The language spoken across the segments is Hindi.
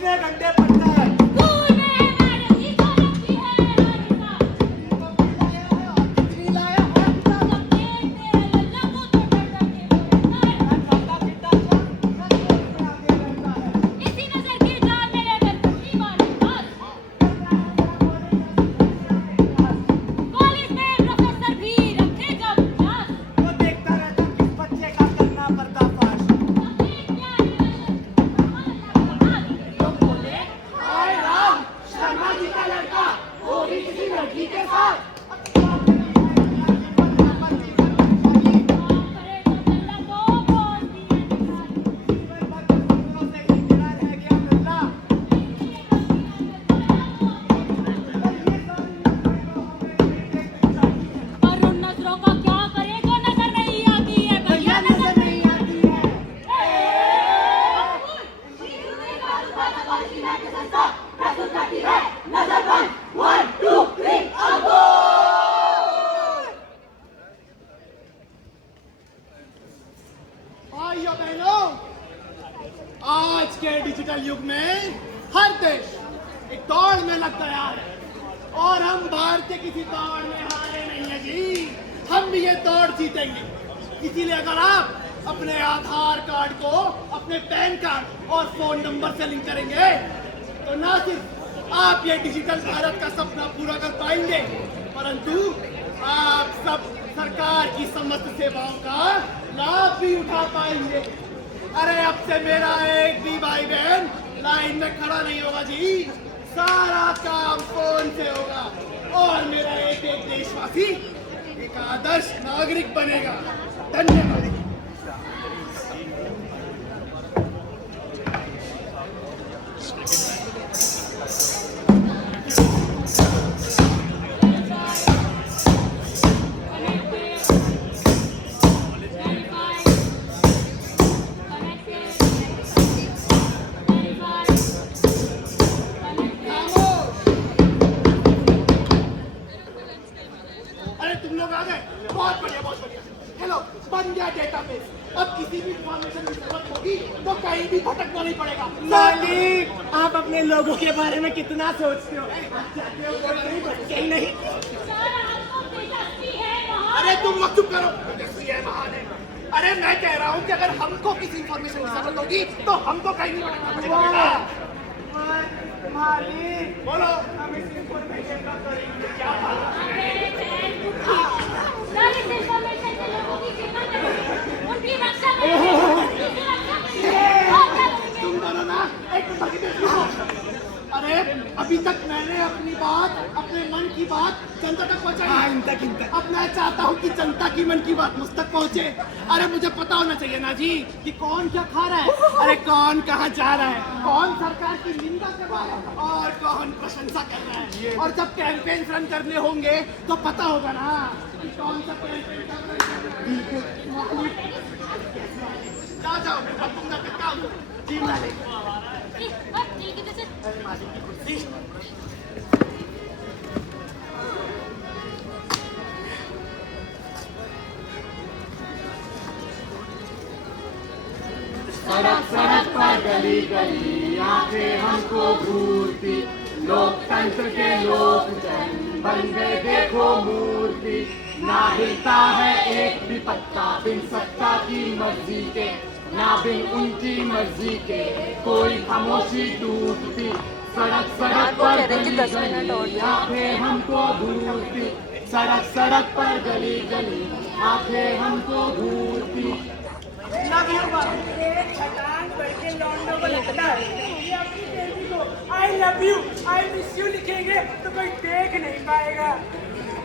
कितने घंटे पढ़ता है? स्कूल में हमारे की सोलंकी है राधिका। लाया है और कितनी लाया है? सब देखते हैं लल्ला को तो डर डर के बोलता है। खाता पीता सब सब में आगे रहता है। इसी नजर की जान मेरे गलती वाली बात। कॉलेज में प्रोफेसर भी रखे जब क्लास। वो देखता रहता किस बच्चे का करना पर्दाफाश। अपने प्यारी नजर लोग बोले हाय राम, शर्मा जी का लड़का वो भी किसी लड़की के साथ। पर उन नजरों का क्या करे जो नजर नहीं आती है भैया नजर नहीं आती है। भाइयों बहनों, आज के डिजिटल युग में हर देश एक दौड़ में लग गया है और हम भारतीय किसी दौड़ में हारे नहीं है जी। हम भी ये दौड़ जीतेंगे। इसीलिए अगर आप अपने आधार कार्ड को अपने पैन कार्ड और फोन नंबर से लिंक करेंगे तो ना सिर्फ आप ये डिजिटल भारत का सपना पूरा कर पाएंगे, परंतु आप सब सरकार की समस्त सेवाओं का लाभ भी उठा पाएंगे। अरे अब से मेरा एक भी भाई बहन लाइन में खड़ा नहीं होगा जी। सारा काम फोन से होगा और मेरा एक एक देशवासी एक आदर्श नागरिक बनेगा। धन्यवाद। अरे तुम लोग आ गए, बहुत बढ़िया बहुत बढ़िया। हेलो, बन गया डेटाबेस। अब किसी भी इंफॉर्मेशन की जरूरत होगी तो कहीं भी भटकना नहीं पड़ेगा। मालिक, आप अपने लोगों के बारे में कितना सोचते हो? कहीं नहीं। अरे तुम मत चुप करो। तेजस्वी है, महान है। अरे मैं कह रहा हूँ कि अगर हमको किसी इंफॉर्मेशन की जरूरत होगी तो हमको कहीं नहीं भटकना पड़ेगा। मालिक बोलो, हम इस इंफॉर्मेशन का करेंगे क्या? तुम दोनों ना एक अरे अभी तक मैंने अपनी बात, अपने मन की बात जनता तक पहुंचाई। अब मैं चाहता हूँ कि जनता की मन की बात मुझ तक पहुंचे। अरे मुझे पता होना चाहिए ना जी कि कौन क्या खा रहा है, अरे कौन कहाँ जा रहा है, कौन सरकार की निंदा कर रहा है और कौन प्रशंसा कर रहा है। और जब कैंपेन रन करने होंगे तो पता होगा ना कि कौन सा कैंपेन कर रहा है। जाओ अब तुम अपना काम करो। जी मालिक। मालिक की कुर्सी। सड़क सड़क पर गली गली आंखें हमको घूरती, लोकतंत्र के लोकजन बन गए देखो मूर्ति। ना हिलता है एक भी पत्ता बिन सत्ता की मर्जी के, ना बिन उनकी मर्जी के कोई खामोशी टूटती। सड़क सड़क पर गली गली आंखें हमको घूरती, सड़क सड़क पर गली गली आंखें हमको घूरती। छटांग बढ़ के लौंडों को लगता है ये अपनी बेटी को I love you I miss you लिखेंगे तो कोई देख नहीं पाएगा।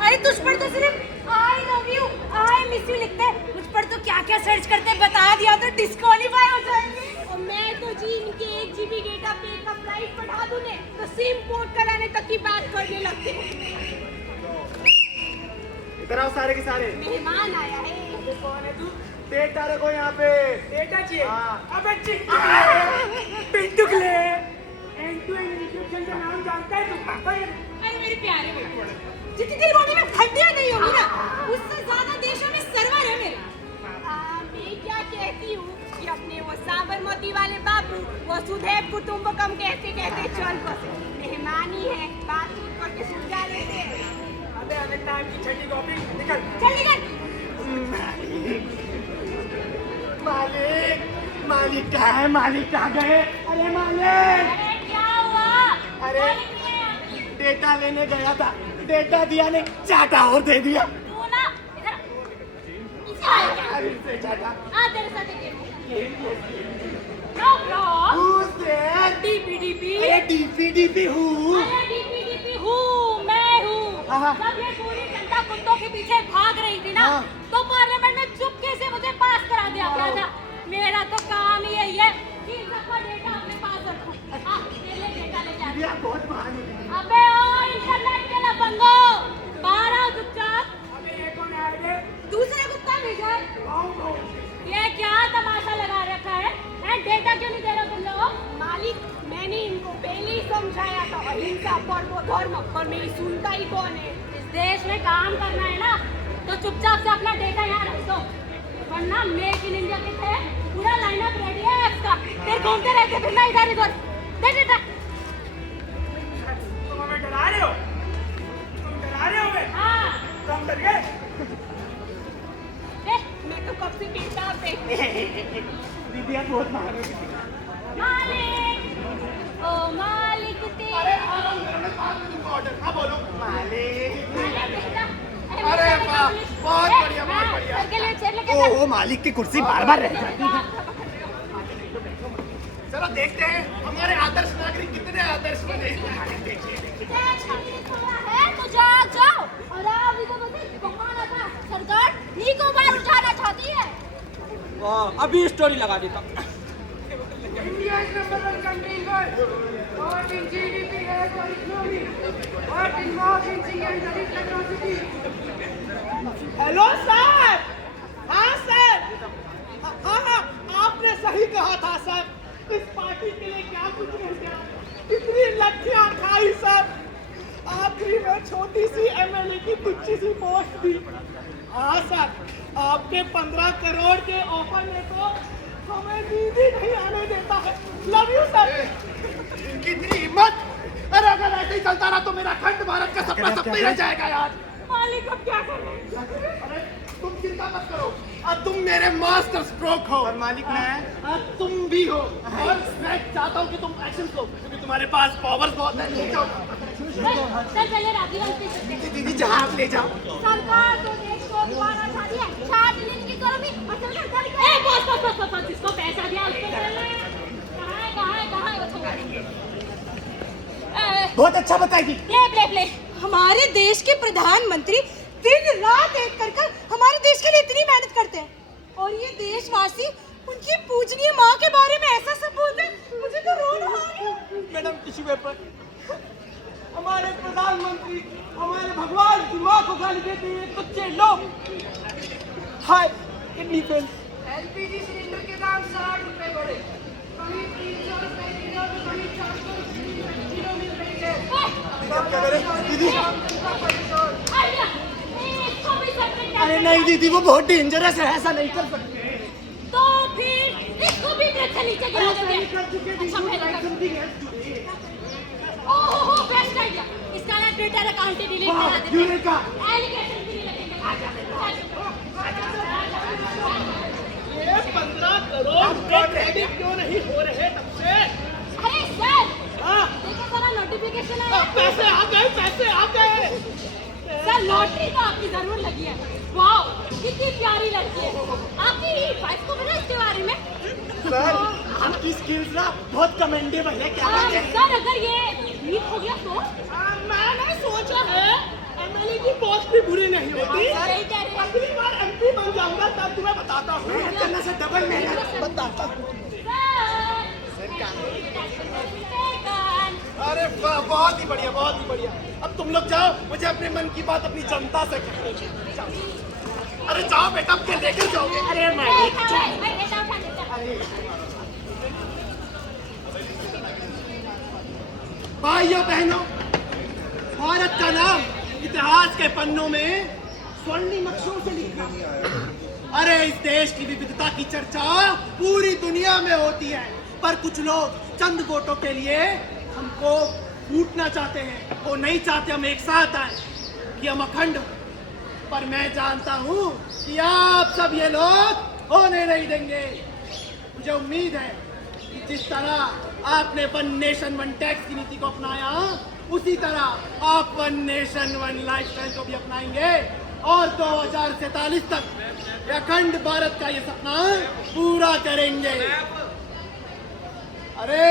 अरे तुझ पर तो सिर्फ I love you I miss you लिखते हैं, मुझ पर तो क्या क्या सर्च करते बता दिया तो डिस्क्वालीफाई हो जाएंगे। और मैं तो जी इनके 1 GB डेटा पैक का प्राइस बढ़ा दूं ने तो सिम पोर्ट कराने तक की बात करने लगते हैं। इधर आओ सारे के सारे। मेहमान आया है। कौन है तू? डेटा रखो यहाँ पे। डेटा चाहिए? अबे पिंटुकले एंड टू एंड एन्क्रिप्शन का नाम जानता है तू? अरे मेरे प्यारे बेटे, जितनी तेरी बॉडी में हड्डियां नहीं होगी ना उससे ज्यादा देशों में सर्वर है मेरे। मैं क्या कहती हूँ कि अपने वो साबरमती वाले बाबू वसुधैव कुटुंबकम कहते कहते चल बसे। मेहमानी है, बातचीत करके सुलझा लेते हैं। अबे अबे टाइम की छठी कॉपी निकल। चल निकल। मालिक मालिक कहाँ है? मालिक कहाँ गए? अरे मालिक, अरे क्या हुआ? अरे मालिक नहीं है। डेटा लेने गया था, डेटा दिया ने चाटा और दे दिया। तू ना इधर पीछे आ क्या? अरे से चाटा। आ तेरे साथ एक गेम है। No bro. Who's there? DP DP. अरे डीपी हूँ। अरे डीपीडीपी हूँ, मैं हूँ। हाँ। जब ये पूरी जनता कुत्तों के पीछे भाग रही थी ना, हाँ। तो पार्लियामेंट में चुपके से मुझे पास करा दिया गया था। मेरा तो काम ही यही है कि इन सबका डेटा अपने पास रखो। हाँ, ले डेटा ले जा। ये बहुत महान है। अबे ओ इंटरनेट के लफंगो, बाहर आओ चुपचाप। अबे ये कौन है बे? दूसरे कुत्ता भेजा है। ये क्या तमाशा लगा रखा है? डेटा क्यों नहीं दे रहे तुम लोग? मालिक, मैंने इनको पहले ही समझाया था अहिंसा परमो धर्म, पर मेरी सुनता ही कौन है? इस देश में काम करना है ना, तो चुपचाप से अपना डेटा यहाँ रख दो, वरना मेक इन इंडिया के तहत पूरा लाइनअप रेडी है इसका। फिर घूमते रहते फिर ना इधर उधर। दे डेटा। तुम हमें डरा रहे हो? तुम डरा रहे हो बे? हाँ। तुम डर गए? मैं तो कब से डेटा पे। दीदी आप बहुत महान है। मालिक, ओ मालिक अरे तेरे। ऑर्डर। हाँ बोलो मालिक। अरे वाह, बहुत बढ़िया, बहुत बढ़िया। सर के लिए चेयर लेके जा। ओह मालिक की कुर्सी बार बार रह जाती है। चलो देखते हैं हमारे आदर्श नागरिक कितने आदर्श बने। थोड़ा है तो जा जाओ। और आप इधर बस कौन आता? सरकार निकोबार उठाना चाहती है। अभी स्टोरी लगा देता। India is #1 country in world. What in GDP has or economy? What in wealth in and technology? Hello sir. हाँ सर। हाँ आपने सही कहा था सर। इस पार्टी के लिए क्या कुछ नहीं किया, कितनी लठियां खाई सर। आखिरी में छोटी सी एमएलए की तुच्छी सी पोस्ट दी। हाँ सर, आपके 15 करोड़ के ऑफर में तो हमें नींद ही नहीं आने देता है। Love you sir. कितनी हिम्मत। अरे अगर ऐसे ही चलता रहा तो मेरा अखंड भारत का सपना सपना ही रह जाएगा यार। मालिक अब क्या करें? अरे तुम चिंता मत करो, अब तुम मेरे मास्टर स्ट्रोक हो। और मालिक मैं? अब तुम भी हो। और मैं चाहता हूँ कि तुम एक्शन लो, क्योंकि तुम्हारे पास पावर्स बहुत है। ले जाओ सर पहले राजीव गांधी दीदी, जहाँ आप ले जाओ। सरकार तो देश को दुबारा चाहती है, 7 दिन की इकोनॉमी और सरकार ए बस जिसको पैसा दिया उसको कहाँ है वो बहुत अच्छा बताएगी। प्ले हमारे देश के प्रधानमंत्री दिन रात एक कर हमारे देश के लिए इतनी मेहनत करते हैं, और ये देशवासी उनकी पूजनीय माँ के बारे में ऐसा सब बोलते हैं। मुझे तो रोना आ रहा है। Madam tissue paper. हमारे प्रधानमंत्री हमारे भगवान की माँ को गाली देते हैं बच्चे लोग। हाय किडनी फेल। LPG सिलेंडर के दाम 60 रुपए बढ़े, कहीं 300 रुपए किलो तो कहीं 400 किलो मिल रही है। दीदी आइडिया, इसको भी सेपरेट अरे नहीं दीदी, वो बहुत डेंजरस है, ऐसा नहीं कर सकते। तो फिर इसको भी ब्रेक से नीचे गिरा देंगे। कर चुके अच्छा पहले ओहो बेस्ट आइडिया। इसका ना ट्विटर अकाउंट ही डिलीट करा देते हैं। यूरेका। एलिगेशन भी लगेंगे। ये 15 करोड़ क्रेडिट क्यों नहीं हो रहे तब से? अरे सर, हाँ, देखो जरा नोटिफिकेशन आया। पैसे आ गए। सर लॉटरी तो आपकी जरूर लगी है। वाओ कितनी प्यारी लड़की है। आपकी वाइफ को मिला इसके बारे में? सर आपकी स्किल्स ना बहुत कमेंडेबल है। क्या बात है? सर अगर ये लीक हो गया तो? मैंने सोचा है एमएलए की पोस्ट भी बुरी नहीं होती। सही कह रहे हैं। अगली बार एमपी बन जाऊंगा तब तुम्हें बताता हूँ। चलने से डबल मेहनत बताता हूँ। अरे वाह, बहुत ही बढ़िया, बहुत ही बढ़िया। अब तुम लोग जाओ, मुझे अपने मन की बात अपनी जनता से कहनी है। जाओ। अरे जाओ बेटा, अब क्या लेकर जाओगे? अरे भाइयों बहनों, भारत का नाम इतिहास के पन्नों में स्वर्णिम अक्षरों से लिखा है। अरे इस देश की विविधता की चर्चा पूरी दुनिया में होती है, पर कुछ लोग चंद वोटों के लिए हमको फूटना चाहते हैं। वो नहीं चाहते हम एक साथ आए, कि हम अखंड हों। पर मैं जानता हूं कि आप सब ये लोग होने नहीं देंगे। मुझे उम्मीद है कि जिस तरह आपने वन नेशन वन टैक्स की नीति को अपनाया, उसी तरह आप वन नेशन वन लाइफस्टाइल को भी अपनाएंगे और 2047 तक अखंड भारत का ये सपना पूरा करेंगे। अरे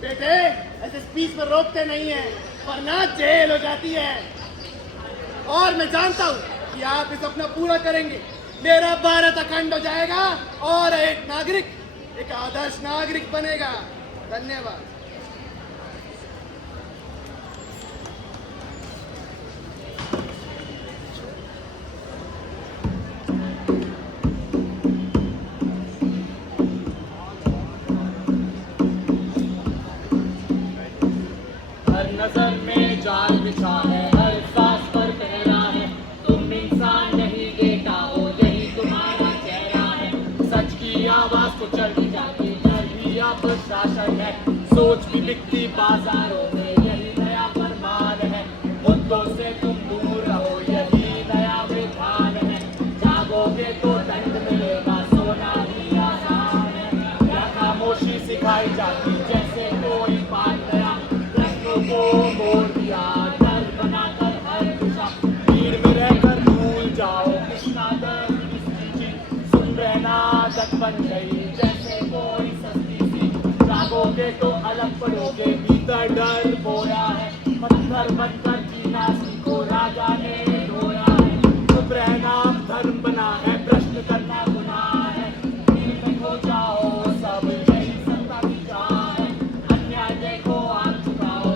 बेटे, ऐसे स्पीच में रोकते नहीं है वरना जेल हो जाती है। और मैं जानता हूं कि आप ये सपना पूरा करेंगे। मेरा भारत अखंड हो जाएगा और एक नागरिक, एक आदर्श नागरिक बनेगा। धन्यवाद। हर नजर में जाल बिछा है, हर सांस पर पहरा है। तुम इंसान नहीं बेटा हो, यही तुम्हारा चेहरा है। सच की आवाज तो चढ़ी जाती, डर भी अब शासन है। सोच भी बिकती बाजारों में, यही नया फरमान है। मुद्दों से तुम दूर रहो, यही नया विधान है। जागोगे तो दंड मिलेगा, सोना ही आसान है। या खामोशी सिखाई जाती जैसे कोई पान गया, को मोड़ दिया डर बनाकर हर दिशा। भीड़ में रहकर भूल जाओ किसका दर्द किसकी चीज। सुन रहना आदत बन गई जैसे कोई सस्ती सी। जागोगे तो अलग पड़ोगे, भीतर डर बोया है। पत्थर बनकर जीना सीखो, राजा ने रोया है। चुप रहना धर्म बना है, प्रश्न करना गुनाह है। भीड़ में खो जाओ सब, यही सत्ता की चाह है। अन्याय देखो आग चुकाओ,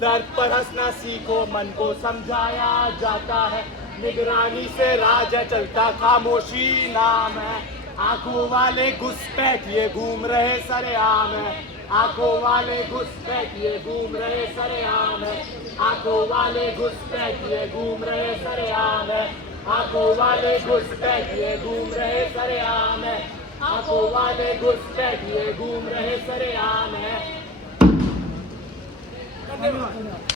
दर्द पर हंसना सीखो, मन को समझाया जाता है। निगरानी से राज चलता, खामोशी नाम है। आंखों वाले घुसपैठिए घूम रहे सरेआम है। आंखों वाले घुसपैठिए घूम रहे सरेआम है। आंखों वाले घुसपैठिए घूम रहे सरेआम है। आंखों वाले घुसपैठिए घूम रहे सरेआम है। आंखों वाले घुसपैठिए घूम रहे सरेआम है।